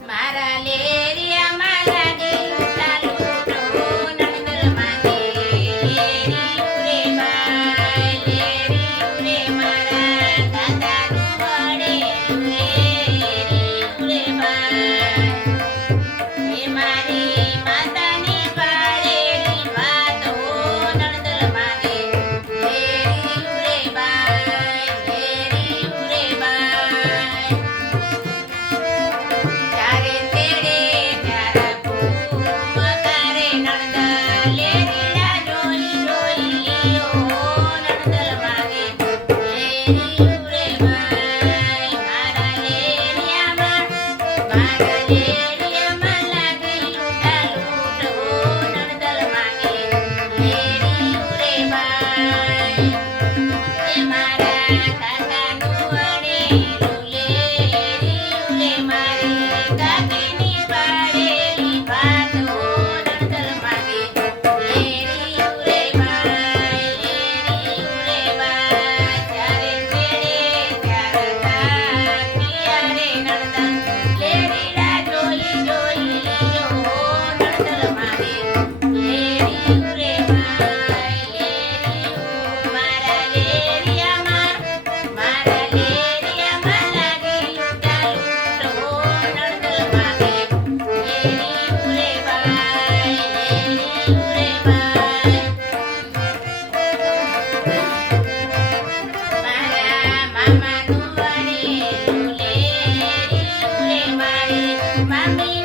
મારા લેરિયામાં લાગેલું ચાલું નણંદર માંગે લેરિયું રે બાય લેરિયું રે મારા દાદાનું વડે લેરિયું રે બાય હે મારી માતાની પાડેલી વાત હો નણંદર માંગે લેરિયું રે બાય લેરિયું રે બાય ત્યારે તેડે ત્યારે પૂમ કરે નણંદ લેરીડા જોઈ જોઈ લ્યો નણંદ માંગે લેરિયું રે બાય મારા લેરિયામાં લાગેલું ટાલૂટ હો નણંદ માંગે લેરિયું રે બાય એ મારા કાકાનું વડેલું લેરિયું રે મારી કાકીની પાડેલી વાત હો નણંદ માંગે લેરિયું રે બાય લેરિયું રે બાય ત્યારે તેડે ત્યારે કાકીયા રે નણંદ લેરીડા જોઈ જોઈ લ્યો નણંદ માંગે લેરિયું રે બાય લેરિયું મારા લેરિયામાં લાગેલું ટાલૂટ હો નણંદ માંગે લેરિયું રે બાય લેરિયું રે બાય મારા મામાનું વડેલું લેરિયું રે મારી મામી